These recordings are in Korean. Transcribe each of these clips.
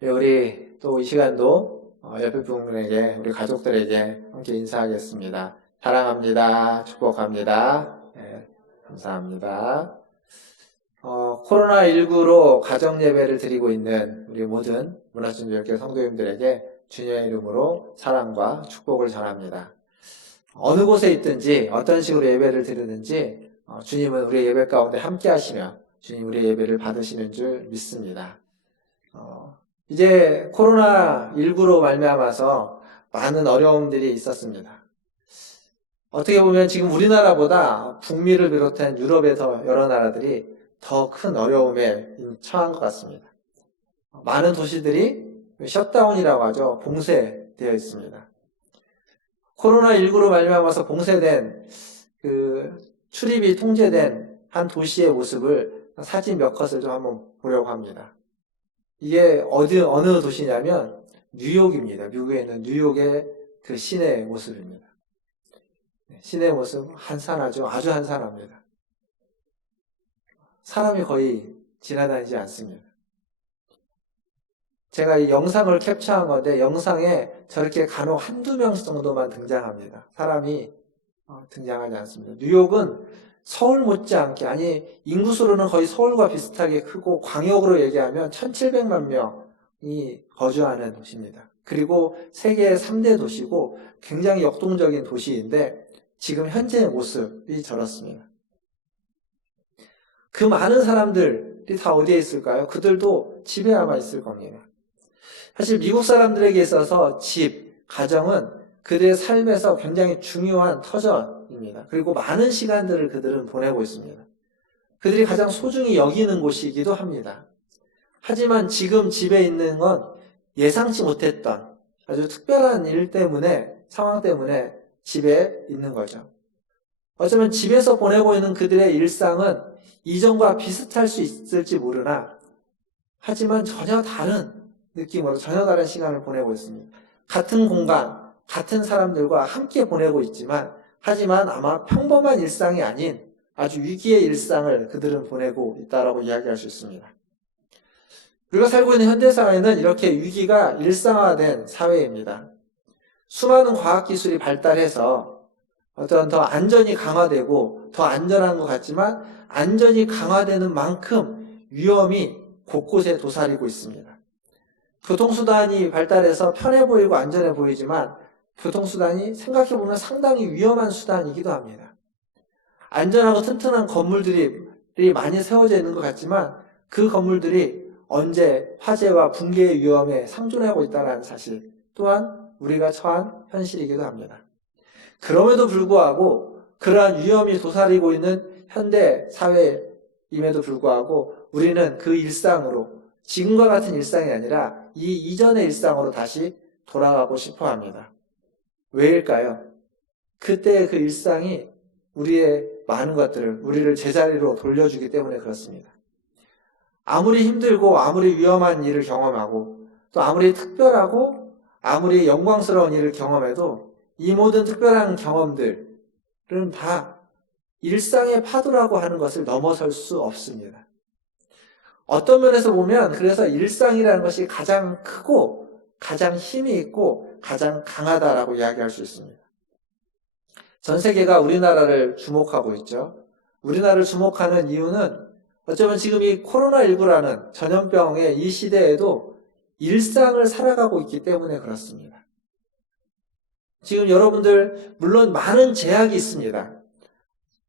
네, 우리 또 이 시간도 옆에 분에게, 우리 가족들에게 함께 인사하겠습니다. 사랑합니다. 축복합니다. 네, 감사합니다. 코로나19로 가정 예배를 드리고 있는 우리 모든 문화신조교회 성도님들에게 주님의 이름으로 사랑과 축복을 전합니다. 어느 곳에 있든지 어떤 식으로 예배를 드리는지 주님은 우리 예배 가운데 함께 하시며 주님 우리 예배를 받으시는 줄 믿습니다. 이제 코로나19로 말미암아서 많은 어려움들이 있었습니다. 어떻게 보면 지금 우리나라보다 북미를 비롯한 유럽의 더 여러 나라들이 더 큰 어려움에 처한 것 같습니다. 많은 도시들이 셧다운이라고 하죠. 봉쇄되어 있습니다. 코로나19로 말미암아서 봉쇄된 출입이 통제된 한 도시의 모습을 사진 몇 컷을 좀 한번 보려고 합니다. 이게 어느 도시냐면 뉴욕입니다. 미국에 있는 뉴욕의 그 시내 모습입니다. 시내 모습 한산하죠. 아주 한산합니다. 사람이 거의 지나다니지 않습니다. 제가 이 영상을 캡처한 건데 영상에 저렇게 간혹 한두 명 정도만 등장합니다. 사람이 등장하지 않습니다. 뉴욕은 서울 못지않게, 아니 인구수로는 거의 서울과 비슷하게 크고 광역으로 얘기하면 1700만 명이 거주하는 도시입니다. 그리고 세계 3대 도시고 굉장히 역동적인 도시인데 지금 현재의 모습이 저렇습니다. 그 많은 사람들이 다 어디에 있을까요? 그들도 집에 아마 있을 겁니다. 사실 미국 사람들에게 있어서 집, 가정은 그들의 삶에서 굉장히 중요한 터전입니다. 그리고 많은 시간들을 그들은 보내고 있습니다. 그들이 가장 소중히 여기는 곳이기도 합니다. 하지만 지금 집에 있는 건 예상치 못했던 아주 특별한 일 때문에, 상황 때문에 집에 있는 거죠. 어쩌면 집에서 보내고 있는 그들의 일상은 이전과 비슷할 수 있을지 모르나, 하지만 전혀 다른 느낌으로 전혀 다른 시간을 보내고 있습니다. 같은 공간, 같은 사람들과 함께 보내고 있지만, 하지만 아마 평범한 일상이 아닌 아주 위기의 일상을 그들은 보내고 있다라고 이야기할 수 있습니다. 우리가 살고 있는 현대사회는 이렇게 위기가 일상화된 사회입니다. 수많은 과학기술이 발달해서 어떤 더 안전이 강화되고 더 안전한 것 같지만 안전이 강화되는 만큼 위험이 곳곳에 도사리고 있습니다. 교통수단이 발달해서 편해 보이고 안전해 보이지만 교통수단이 생각해보면 상당히 위험한 수단이기도 합니다. 안전하고 튼튼한 건물들이 많이 세워져 있는 것 같지만 그 건물들이 언제 화재와 붕괴의 위험에 상존하고 있다는 사실 또한 우리가 처한 현실이기도 합니다. 그럼에도 불구하고 그러한 위험이 도사리고 있는 현대 사회임에도 불구하고 우리는 그 일상으로 지금과 같은 일상이 아니라 이 이전의 일상으로 다시 돌아가고 싶어 합니다. 왜일까요? 그때의 그 일상이 우리의 많은 것들을, 우리를 제자리로 돌려주기 때문에 그렇습니다. 아무리 힘들고 아무리 위험한 일을 경험하고 또 아무리 특별하고 아무리 영광스러운 일을 경험해도 이 모든 특별한 경험들은 다 일상의 파도라고 하는 것을 넘어설 수 없습니다. 어떤 면에서 보면 그래서 일상이라는 것이 가장 크고 가장 힘이 있고 가장 강하다라고 이야기할 수 있습니다. 전 세계가 우리나라를 주목하고 있죠. 우리나라를 주목하는 이유는 어쩌면 지금 이 코로나19라는 전염병의 이 시대에도 일상을 살아가고 있기 때문에 그렇습니다. 지금 여러분들 물론 많은 제약이 있습니다.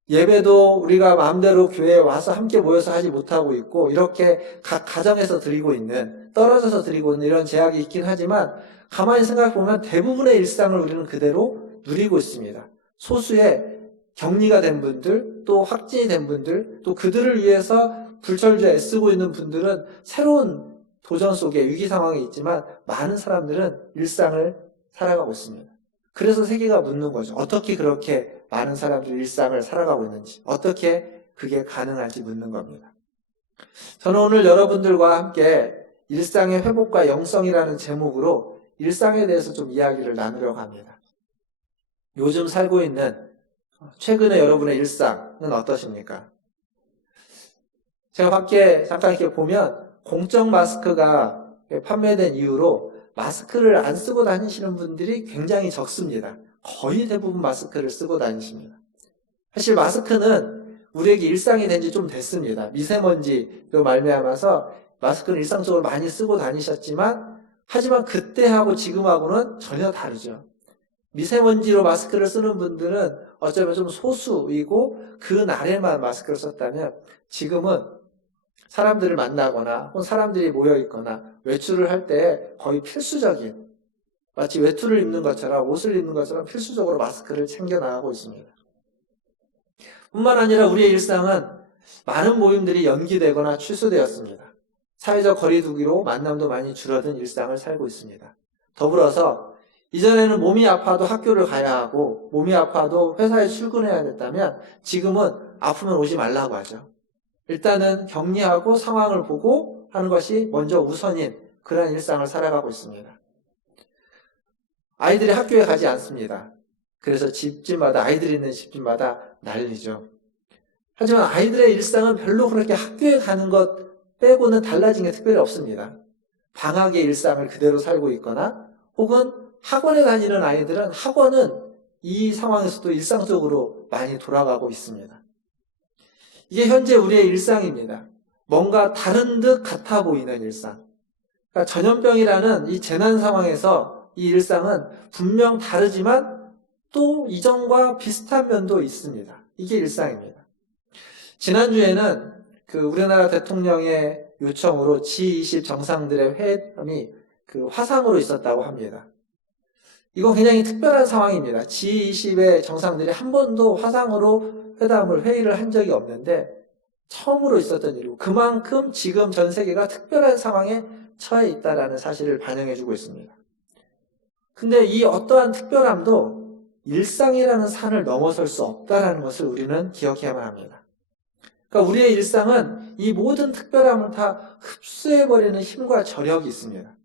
예배도 우리가 마음대로 교회에 와서 함께 모여서 하지 못하고 있고 이렇게 각 가정에서 드리고 있는, 떨어져서 드리고 있는 이런 제약이 있긴 하지만 가만히 생각해 보면 대부분의 일상을 우리는 그대로 누리고 있습니다. 소수의 격리가 된 분들, 또 확진이 된 분들, 또 그들을 위해서 불철주야 애쓰고 있는 분들은 새로운 도전 속에 위기 상황에 있지만 많은 사람들은 일상을 살아가고 있습니다. 그래서 세계가 묻는 거죠. 어떻게 그렇게 많은 사람들이 일상을 살아가고 있는지, 어떻게 그게 가능한지 묻는 겁니다. 저는 오늘 여러분들과 함께 일상의 회복과 영성이라는 제목으로 일상에 대해서 좀 이야기를 나누려고 합니다. 요즘 살고 있는 최근에 여러분의 일상은 어떠십니까? 제가 밖에 잠깐 이렇게 보면 공적 마스크가 판매된 이후로 마스크를 안 쓰고 다니시는 분들이 굉장히 적습니다. 거의 대부분 마스크를 쓰고 다니십니다. 사실 마스크는 우리에게 일상이 된 지 좀 됐습니다. 미세먼지로 말미암아서 마스크는 일상적으로 많이 쓰고 다니셨지만, 하지만 그때하고 지금하고는 전혀 다르죠. 미세먼지로 마스크를 쓰는 분들은 어쩌면 좀 소수이고 그 날에만 마스크를 썼다면, 지금은 사람들을 만나거나 혹은 사람들이 모여 있거나 외출을 할 때 거의 필수적인, 마치 외투를 입는 것처럼, 옷을 입는 것처럼 필수적으로 마스크를 챙겨 나가고 있습니다. 뿐만 아니라 우리의 일상은 많은 모임들이 연기되거나 취소되었습니다. 사회적 거리 두기로 만남도 많이 줄어든 일상을 살고 있습니다. 더불어서 이전에는 몸이 아파도 학교를 가야 하고 몸이 아파도 회사에 출근해야 됐다면, 지금은 아프면 오지 말라고 하죠. 일단은 격리하고 상황을 보고 하는 것이 먼저 우선인 그런 일상을 살아가고 있습니다. 아이들이 학교에 가지 않습니다. 그래서 집집마다, 아이들이 있는 집집마다 난리죠. 하지만 아이들의 일상은 별로 그렇게 학교에 가는 것 빼고는 달라진 게 특별히 없습니다. 방학의 일상을 그대로 살고 있거나, 혹은 학원에 다니는 아이들은 학원은 이 상황에서도 일상적으로 많이 돌아가고 있습니다. 이게 현재 우리의 일상입니다. 뭔가 다른 듯 같아 보이는 일상. 그러니까 전염병이라는 이 재난 상황에서 이 일상은 분명 다르지만 또 이전과 비슷한 면도 있습니다. 이게 일상입니다. 지난주에는 우리나라 대통령의 요청으로 G20 정상들의 회담이 화상으로 있었다고 합니다. 이건 굉장히 특별한 상황입니다. G20의 정상들이 한 번도 화상으로 회의를 한 적이 없는데 처음으로 있었던 일이고, 그만큼 지금 전 세계가 특별한 상황에 처해 있다는 사실을 반영해주고 있습니다. 근데 이 어떠한 특별함도 일상이라는 산을 넘어설 수 없다는 것을 우리는 기억해야만 합니다. 그러니까 우리의 일상은 이 모든 특별함을 다 흡수해버리는 힘과 저력이 있습니다.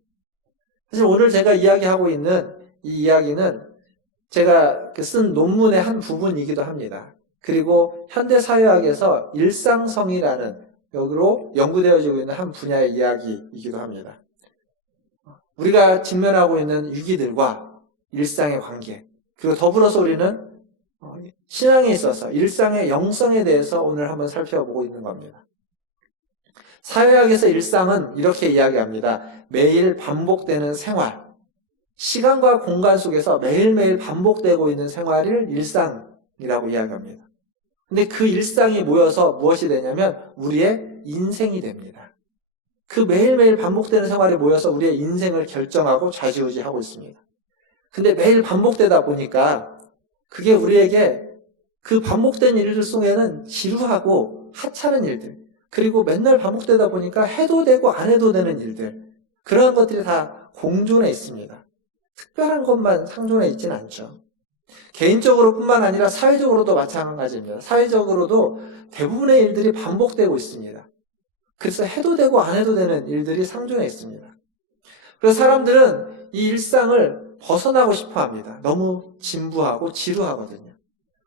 사실 오늘 제가 이야기하고 있는 이 이야기는 제가 쓴 논문의 한 부분이기도 합니다. 그리고 현대사회학에서 일상성이라는 여기로 연구되어지고 있는 한 분야의 이야기이기도 합니다. 우리가 직면하고 있는 위기들과 일상의 관계, 그리고 더불어서 우리는 신앙에 있어서 일상의 영성에 대해서 오늘 한번 살펴보고 있는 겁니다. 사회학에서 일상은 이렇게 이야기합니다. 매일 반복되는 생활, 시간과 공간 속에서 매일매일 반복되고 있는 생활을 일상이라고 이야기합니다. 근데 그 일상이 모여서 무엇이 되냐면 우리의 인생이 됩니다. 그 매일매일 반복되는 생활이 모여서 우리의 인생을 결정하고 좌지우지하고 있습니다. 근데 매일 반복되다 보니까 그게 우리에게 그 반복된 일들 속에는 지루하고 하찮은 일들, 그리고 맨날 반복되다 보니까 해도 되고 안 해도 되는 일들, 그런 것들이 다 공존해 있습니다. 특별한 것만 상존해 있지는 않죠. 개인적으로 뿐만 아니라 사회적으로도 마찬가지입니다. 사회적으로도 대부분의 일들이 반복되고 있습니다. 그래서 해도 되고 안 해도 되는 일들이 상존해 있습니다. 그래서 사람들은 이 일상을 벗어나고 싶어 합니다. 너무 진부하고 지루하거든요.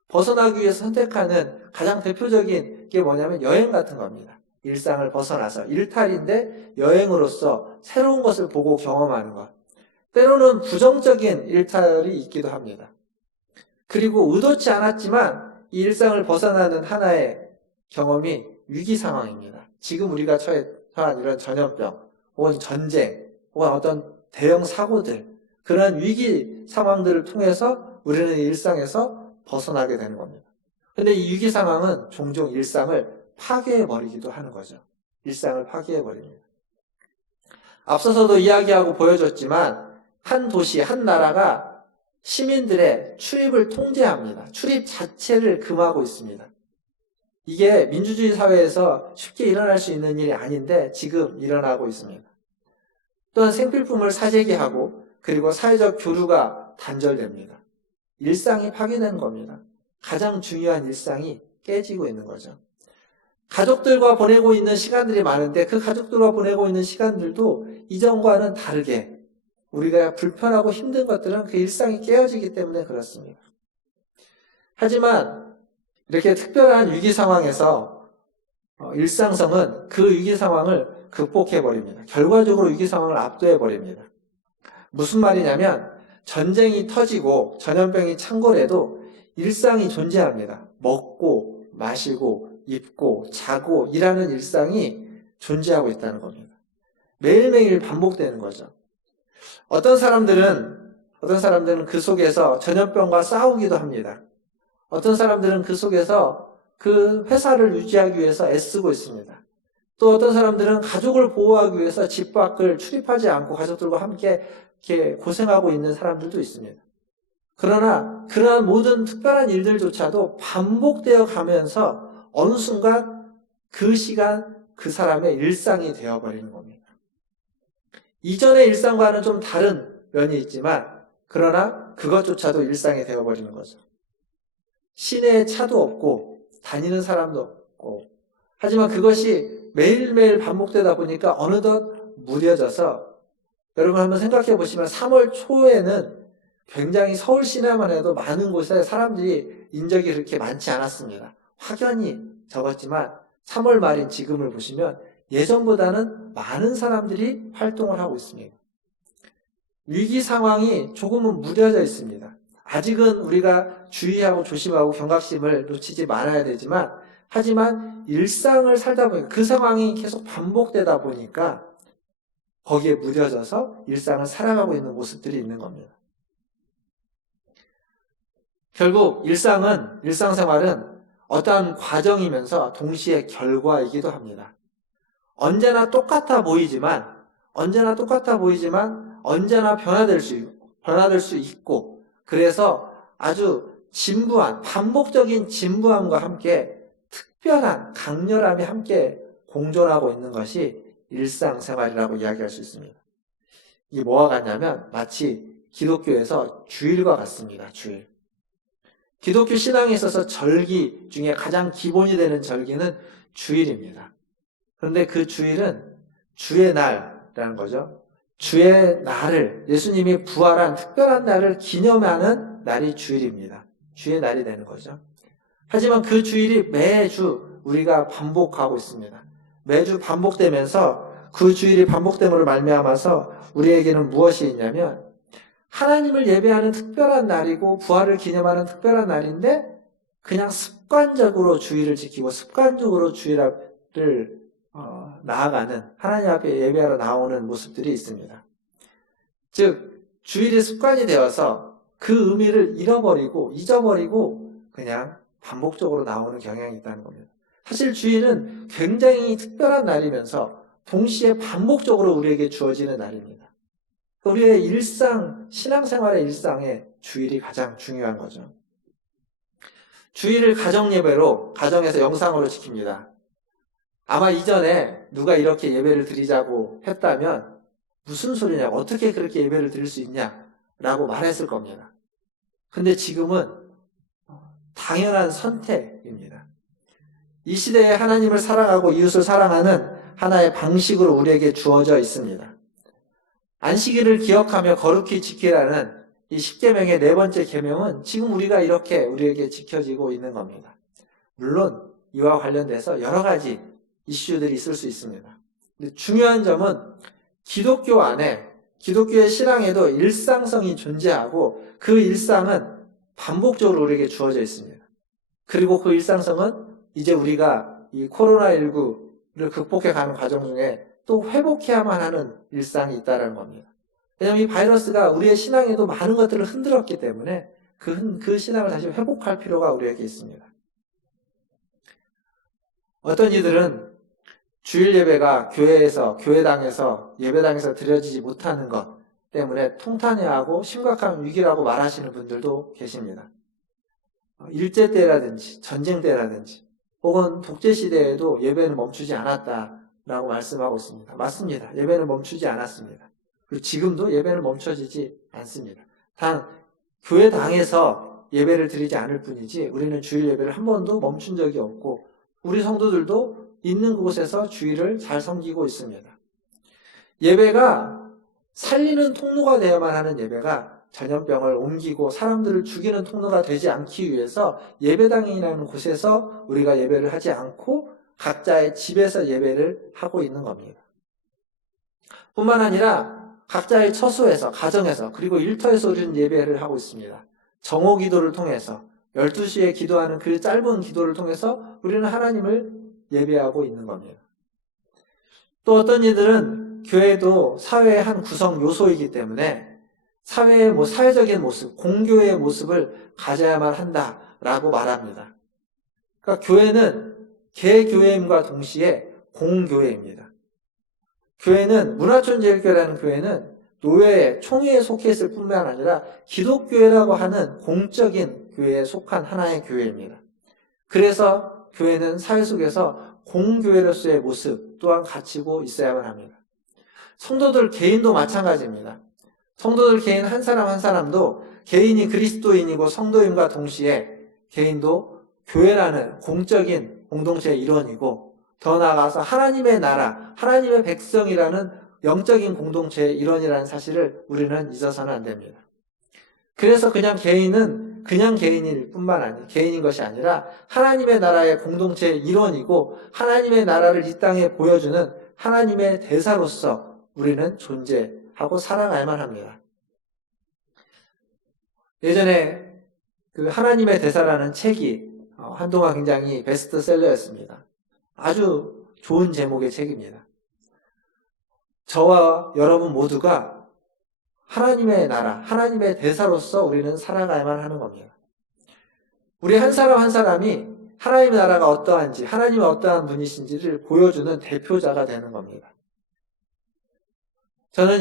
벗어나기 위해서 선택하는 가장 대표적인 게 뭐냐면 여행 같은 겁니다. 일상을 벗어나서 일탈인데 여행으로서 새로운 것을 보고 경험하는 것. 때로는 부정적인 일탈이 있기도 합니다. 그리고 의도치 않았지만 이 일상을 벗어나는 하나의 경험이 위기 상황입니다. 지금 우리가 처한 이런 전염병, 혹은 전쟁, 혹은 어떤 대형 사고들, 그런 위기 상황들을 통해서 우리는 일상에서 벗어나게 되는 겁니다. 근데 이 위기 상황은 종종 일상을 파괴해버리기도 하는 거죠. 일상을 파괴해버립니다. 앞서서도 이야기하고 보여줬지만 한 도시, 한 나라가 시민들의 출입을 통제합니다. 출입 자체를 금하고 있습니다. 이게 민주주의 사회에서 쉽게 일어날 수 있는 일이 아닌데 지금 일어나고 있습니다. 또한 생필품을 사재기 하고, 그리고 사회적 교류가 단절됩니다. 일상이 파괴되는 겁니다. 가장 중요한 일상이 깨지고 있는 거죠. 가족들과 보내고 있는 시간들이 많은데 그 가족들과 보내고 있는 시간들도 이전과는 다르게 우리가 불편하고 힘든 것들은 그 일상이 깨어지기 때문에 그렇습니다. 하지만 이렇게 특별한 위기 상황에서 일상성은 그 위기 상황을 극복해버립니다. 결과적으로 위기 상황을 압도해버립니다. 무슨 말이냐면 전쟁이 터지고 전염병이 창궐해도 일상이 존재합니다. 먹고 마시고 입고 자고 일하는 일상이 존재하고 있다는 겁니다. 매일매일 반복되는 거죠. 어떤 사람들은 그 속에서 전염병과 싸우기도 합니다. 어떤 사람들은 그 속에서 그 회사를 유지하기 위해서 애쓰고 있습니다. 또 어떤 사람들은 가족을 보호하기 위해서 집 밖을 출입하지 않고 가족들과 함께 이렇게 고생하고 있는 사람들도 있습니다. 그러나 그러한 모든 특별한 일들조차도 반복되어 가면서 어느 순간 그 시간 그 사람의 일상이 되어버리는 겁니다. 이전의 일상과는 좀 다른 면이 있지만 그러나 그것조차도 일상이 되어버리는 거죠. 시내에 차도 없고 다니는 사람도 없고 하지만 그것이 매일매일 반복되다 보니까 어느덧 무뎌져서 여러분 한번 생각해 보시면 3월 초에는 굉장히 서울 시내만 해도 많은 곳에 사람들이 인적이 그렇게 많지 않았습니다. 확연히 적었지만 3월 말인 지금을 보시면 예전보다는 많은 사람들이 활동을 하고 있습니다. 위기 상황이 조금은 무뎌져 있습니다. 아직은 우리가 주의하고 조심하고 경각심을 놓치지 말아야 되지만 하지만 일상을 살다 보니까 그 상황이 계속 반복되다 보니까 거기에 무뎌져서 일상을 살아가고 있는 모습들이 있는 겁니다. 결국 일상생활은 어떠한 과정이면서 동시에 결과이기도 합니다. 언제나 똑같아 보이지만 언제나 변화될 수 있고 그래서 아주 반복적인 진부함과 함께 특별한 강렬함이 함께 공존하고 있는 것이 일상생활이라고 이야기할 수 있습니다. 이게 뭐와 같냐면 마치 기독교에서 주일과 같습니다. 주일. 기독교 신앙에 있어서 절기 중에 가장 기본이 되는 절기는 주일입니다. 그런데 그 주일은 주의 날이라는 거죠. 주의 날을 예수님이 부활한 특별한 날을 기념하는 날이 주일입니다. 주의 날이 되는 거죠. 하지만 그 주일이 매주 우리가 반복하고 있습니다. 매주 반복되면서 그 주일이 반복됨으로 말미암아서 우리에게는 무엇이 있냐면 하나님을 예배하는 특별한 날이고 부활을 기념하는 특별한 날인데 그냥 습관적으로 주일을 지키고 습관적으로 주일을 나아가는 하나님 앞에 예배하러 나오는 모습들이 있습니다. 즉 주일이 습관이 되어서 그 의미를 잊어버리고 그냥 반복적으로 나오는 경향이 있다는 겁니다. 사실 주일은 굉장히 특별한 날이면서 동시에 반복적으로 우리에게 주어지는 날입니다. 우리의 신앙생활의 일상에 주일이 가장 중요한 거죠. 주일을 가정예배로, 가정에서 영상으로 지킵니다. 아마 이전에 누가 이렇게 예배를 드리자고 했다면 무슨 소리냐, 어떻게 그렇게 예배를 드릴 수 있냐라고 말했을 겁니다. 근데 지금은 당연한 선택입니다. 이 시대에 하나님을 사랑하고 이웃을 사랑하는 하나의 방식으로 우리에게 주어져 있습니다. 안식일을 기억하며 거룩히 지키라는 이 10계명의 네 번째 계명은 지금 우리가 이렇게 우리에게 지켜지고 있는 겁니다. 물론 이와 관련돼서 여러 가지 이슈들이 있을 수 있습니다. 근데 중요한 점은 기독교 안에 기독교의 신앙에도 일상성이 존재하고 그 일상은 반복적으로 우리에게 주어져 있습니다. 그리고 그 일상성은 이제 우리가 이 코로나19를 극복해가는 과정 중에 또 회복해야만 하는 일상이 있다는 겁니다. 왜냐하면 이 바이러스가 우리의 신앙에도 많은 것들을 흔들었기 때문에 그 신앙을 다시 회복할 필요가 우리에게 있습니다. 어떤 이들은 주일 예배가 교회당에서 예배당에서 드려지지 못하는 것 때문에 통탄해하고 심각한 위기라고 말하시는 분들도 계십니다. 일제 때라든지 전쟁 때라든지 혹은 독재 시대에도 예배는 멈추지 않았다라고 말씀하고 있습니다. 맞습니다. 예배는 멈추지 않았습니다. 그리고 지금도 예배는 멈춰지지 않습니다. 단 교회당에서 예배를 드리지 않을 뿐이지 우리는 주일 예배를 한 번도 멈춘 적이 없고 우리 성도들도 있는 곳에서 주일을 잘 섬기고 있습니다. 예배가 살리는 통로가 되어야만 하는 예배가 전염병을 옮기고 사람들을 죽이는 통로가 되지 않기 위해서 예배당이라는 곳에서 우리가 예배를 하지 않고 각자의 집에서 예배를 하고 있는 겁니다. 뿐만 아니라 각자의 처소에서, 가정에서, 그리고 일터에서 우리는 예배를 하고 있습니다. 정오 기도를 통해서 12시에 기도하는 그 짧은 기도를 통해서 우리는 하나님을 예배하고 있는 겁니다. 또 어떤 이들은 교회도 사회의 한 구성 요소이기 때문에 사회의 사회적인 모습, 공교회의 모습을 가져야만 한다라고 말합니다. 그러니까 교회는 개교회임과 동시에 공교회입니다. 교회는 문화촌제일교회라는 교회는 노예의 총회에 속해 있을 뿐만 아니라 기독교회라고 하는 공적인 교회에 속한 하나의 교회입니다. 그래서 교회는 사회 속에서 공교회로서의 모습 또한 갖추고 있어야만 합니다. 성도들 개인도 마찬가지입니다. 성도들 개인 한 사람 한 사람도 개인이 그리스도인이고 성도임과 동시에 개인도 교회라는 공적인 공동체의 일원이고 더 나아가서 하나님의 나라, 하나님의 백성이라는 영적인 공동체의 일원이라는 사실을 우리는 잊어서는 안 됩니다. 그래서 그냥 개인은 그냥 개인일 뿐만 아니라 개인인 것이 아니라 하나님의 나라의 공동체의 일원이고 하나님의 나라를 이 땅에 보여주는 하나님의 대사로서 우리는 존재하고 살아가야만 합니다. 예전에 그 하나님의 대사라는 책이 한동안 굉장히 베스트셀러였습니다. 아주 좋은 제목의 책입니다. 저와 여러분 모두가 하나님의 나라, 하나님의 대사로서 우리는 살아가야만 하는 겁니다. 우리 한 사람 한 사람이 하나님의 나라가 어떠한지, 하나님이 어떠한 분이신지를 보여주는 대표자가 되는 겁니다. 저는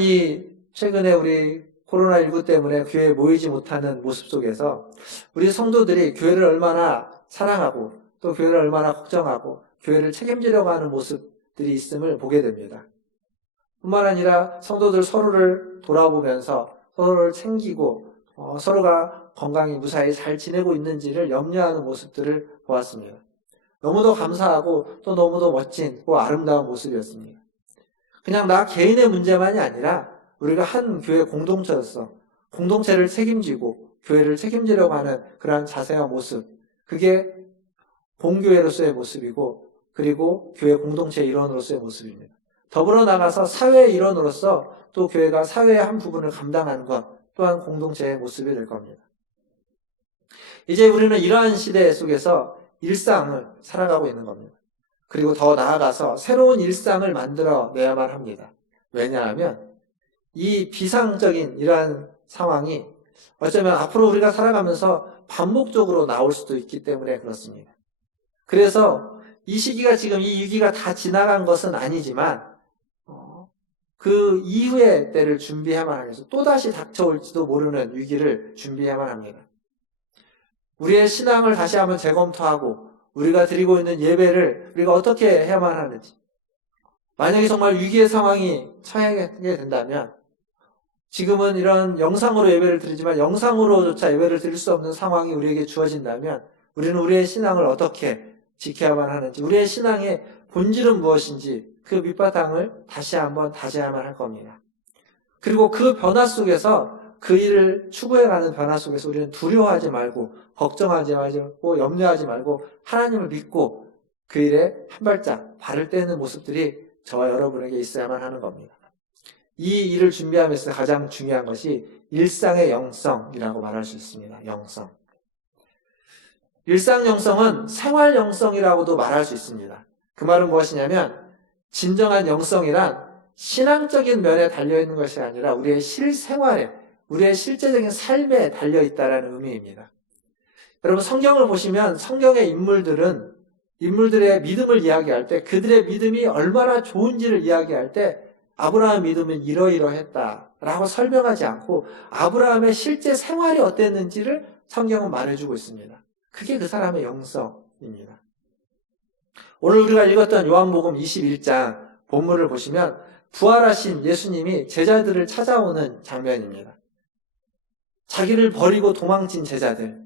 최근에 우리 코로나19 때문에 교회에 모이지 못하는 모습 속에서 우리 성도들이 교회를 얼마나 사랑하고 또 교회를 얼마나 걱정하고 교회를 책임지려고 하는 모습들이 있음을 보게 됩니다. 뿐만 아니라 성도들 서로를 돌아보면서 서로를 챙기고 서로가 건강히 무사히 잘 지내고 있는지를 염려하는 모습들을 보았습니다. 너무도 감사하고 또 너무도 멋진 아름다운 모습이었습니다. 그냥 나 개인의 문제만이 아니라 우리가 한 교회 공동체로서 공동체를 책임지고 교회를 책임지려고 하는 그러한 자세와 모습, 그게 공교회로서의 모습이고 그리고 교회 공동체의 일원으로서의 모습입니다. 더불어 나가서 사회의 일원으로서 또 교회가 사회의 한 부분을 감당하는 것 또한 공동체의 모습이 될 겁니다. 이제 우리는 이러한 시대 속에서 일상을 살아가고 있는 겁니다. 그리고 더 나아가서 새로운 일상을 만들어내야만 합니다. 왜냐하면 이 비상적인 이러한 상황이 어쩌면 앞으로 우리가 살아가면서 반복적으로 나올 수도 있기 때문에 그렇습니다. 그래서 이 시기가 지금 이 위기가 다 지나간 것은 아니지만 그 이후의 때를 준비해야만 하면서 또다시 닥쳐올지도 모르는 위기를 준비해야만 합니다. 우리의 신앙을 다시 한번 재검토하고 우리가 드리고 있는 예배를 우리가 어떻게 해야만 하는지, 만약에 정말 위기의 상황이 처하게 된다면 지금은 이런 영상으로 예배를 드리지만 영상으로조차 예배를 드릴 수 없는 상황이 우리에게 주어진다면 우리는 우리의 신앙을 어떻게 지켜야만 하는지, 우리의 신앙의 본질은 무엇인지 그 밑바탕을 다시 한번 다져야만 할 겁니다. 그리고 그 변화 속에서 그 일을 추구해가는 변화 속에서 우리는 두려워하지 말고 걱정하지 말고 염려하지 말고 하나님을 믿고 그 일에 한 발짝 발을 떼는 모습들이 저와 여러분에게 있어야만 하는 겁니다. 이 일을 준비하면서 가장 중요한 것이 일상의 영성이라고 말할 수 있습니다. 영성. 일상 영성은 생활 영성이라고도 말할 수 있습니다. 그 말은 무엇이냐면 진정한 영성이란 신앙적인 면에 달려있는 것이 아니라 우리의 실생활에, 우리의 실제적인 삶에 달려있다는 의미입니다. 여러분 성경을 보시면 성경의 인물들의 믿음을 이야기할 때 그들의 믿음이 얼마나 좋은지를 이야기할 때 아브라함의 믿음은 이러이러했다라고 설명하지 않고 아브라함의 실제 생활이 어땠는지를 성경은 말해주고 있습니다. 그게 그 사람의 영성입니다. 오늘 우리가 읽었던 요한복음 21장 본문을 보시면 부활하신 예수님이 제자들을 찾아오는 장면입니다. 자기를 버리고 도망친 제자들,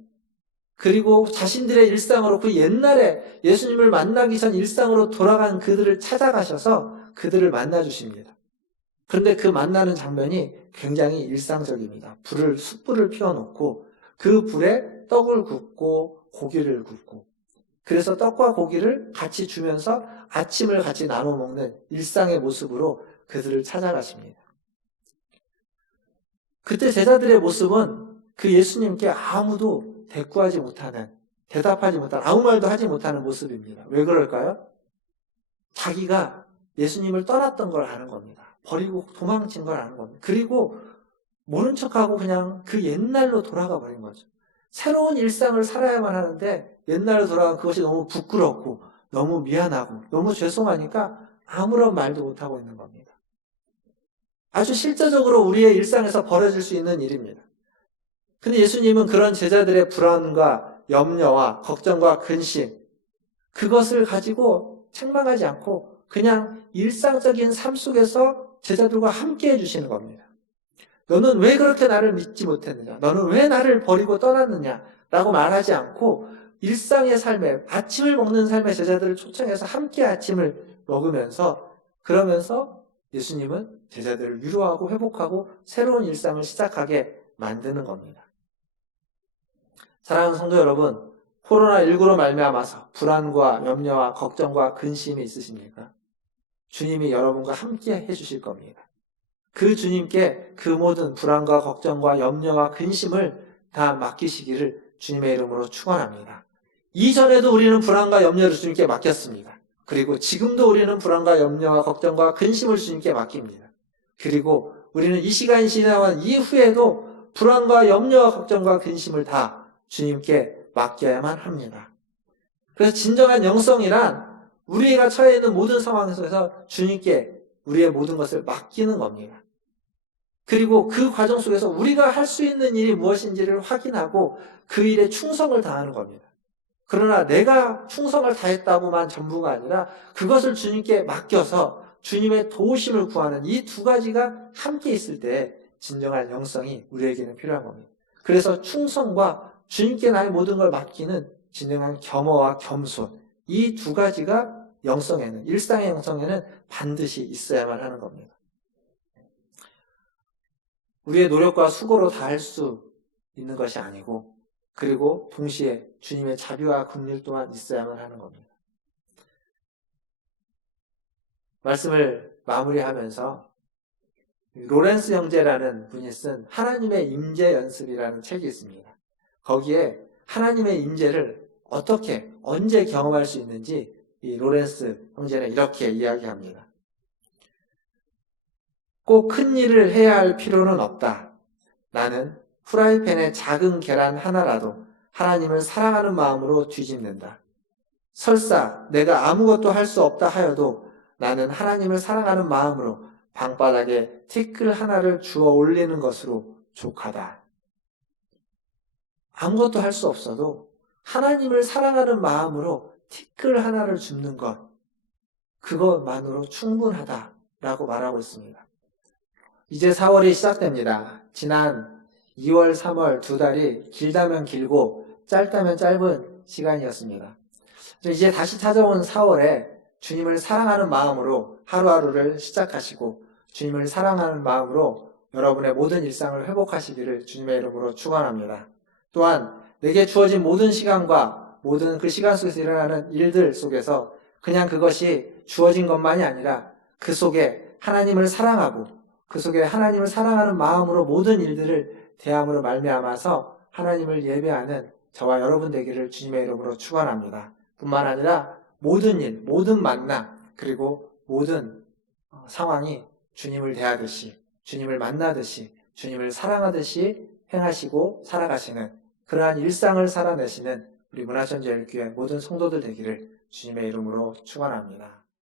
그리고 자신들의 일상으로 그 옛날에 예수님을 만나기 전 일상으로 돌아간 그들을 찾아가셔서 그들을 만나주십니다. 그런데 그 만나는 장면이 굉장히 일상적입니다. 숯불을 피워놓고 그 불에 떡을 굽고 고기를 굽고, 그래서 떡과 고기를 같이 주면서 아침을 같이 나눠 먹는 일상의 모습으로 그들을 찾아가십니다. 그때 제자들의 모습은 그 예수님께 아무도 대꾸하지 못하는, 대답하지 못하는, 아무 말도 하지 못하는 모습입니다. 왜 그럴까요? 자기가 예수님을 떠났던 걸 아는 겁니다. 버리고 도망친 걸 아는 겁니다. 그리고 모른 척하고 그냥 그 옛날로 돌아가 버린 거죠. 새로운 일상을 살아야만 하는데 옛날로 돌아간 그것이 너무 부끄럽고 너무 미안하고 너무 죄송하니까 아무런 말도 못하고 있는 겁니다. 아주 실제적으로 우리의 일상에서 벌어질 수 있는 일입니다. 근데 예수님은 그런 제자들의 불안과 염려와 걱정과 근심, 그것을 가지고 책망하지 않고 그냥 일상적인 삶 속에서 제자들과 함께 해주시는 겁니다. 너는 왜 그렇게 나를 믿지 못했느냐? 너는 왜 나를 버리고 떠났느냐? 라고 말하지 않고 일상의 삶에, 아침을 먹는 삶의 제자들을 초청해서 함께 아침을 먹으면서, 그러면서 예수님은 제자들을 위로하고 회복하고 새로운 일상을 시작하게 만드는 겁니다. 사랑하는 성도 여러분, 코로나19로 말미암아서 불안과 염려와 걱정과 근심이 있으십니까? 주님이 여러분과 함께 해주실 겁니다. 그 주님께 그 모든 불안과 걱정과 염려와 근심을 다 맡기시기를 주님의 이름으로 축원합니다. 이전에도 우리는 불안과 염려를 주님께 맡겼습니다. 그리고 지금도 우리는 불안과 염려와 걱정과 근심을 주님께 맡깁니다. 그리고 우리는 이 시간이 지나간 이후에도 불안과 염려와 걱정과 근심을 다 주님께 맡겨야만 합니다. 그래서 진정한 영성이란 우리가 처해 있는 모든 상황 속에서 주님께 우리의 모든 것을 맡기는 겁니다. 그리고 그 과정 속에서 우리가 할 수 있는 일이 무엇인지를 확인하고 그 일에 충성을 다하는 겁니다. 그러나 내가 충성을 다했다고만 전부가 아니라 그것을 주님께 맡겨서 주님의 도우심을 구하는 이 두 가지가 함께 있을 때 진정한 영성이 우리에게는 필요한 겁니다. 그래서 충성과 주님께 나의 모든 걸 맡기는 진정한 겸허와 겸손, 이 두 가지가 영성에는, 일상의 영성에는 반드시 있어야만 하는 겁니다. 우리의 노력과 수고로 다 할 수 있는 것이 아니고, 그리고 동시에 주님의 자비와 긍휼 또한 있어야만 하는 겁니다. 말씀을 마무리하면서 로렌스 형제라는 분이 쓴 하나님의 임재 연습이라는 책이 있습니다. 거기에 하나님의 임재를 어떻게, 언제 경험할 수 있는지 이 로렌스 형제는 이렇게 이야기합니다. 꼭 큰 일을 해야 할 필요는 없다. 나는 프라이팬에 작은 계란 하나라도 하나님을 사랑하는 마음으로 뒤집는다. 설사 내가 아무것도 할 수 없다 하여도 나는 하나님을 사랑하는 마음으로 방바닥에 티끌 하나를 주워 올리는 것으로 족하다. 아무것도 할 수 없어도 하나님을 사랑하는 마음으로 티끌 하나를 줍는 것, 그것만으로 충분하다라고 말하고 있습니다. 이제 4월이 시작됩니다. 지난 2월, 3월 두 달이 길다면 길고 짧다면 짧은 시간이었습니다. 이제 다시 찾아온 4월에 주님을 사랑하는 마음으로 하루하루를 시작하시고 주님을 사랑하는 마음으로 여러분의 모든 일상을 회복하시기를 주님의 이름으로 축원합니다. 또한 내게 주어진 모든 시간과 모든 그 시간 속에서 일어나는 일들 속에서 그냥 그것이 주어진 것만이 아니라 그 속에 하나님을 사랑하고 그 속에 하나님을 사랑하는 마음으로 모든 일들을 대함으로 말미암아서 하나님을 예배하는 저와 여러분 되기를 주님의 이름으로 축원합니다. 뿐만 아니라 모든 일, 모든 만남, 그리고 모든 상황이 주님을 대하듯이, 주님을 만나듯이, 주님을 사랑하듯이 행하시고 살아가시는 그러한 일상을 살아내시는 우리 문화천지교회 모든 성도들 되기를 주님의 이름으로 축원합니다.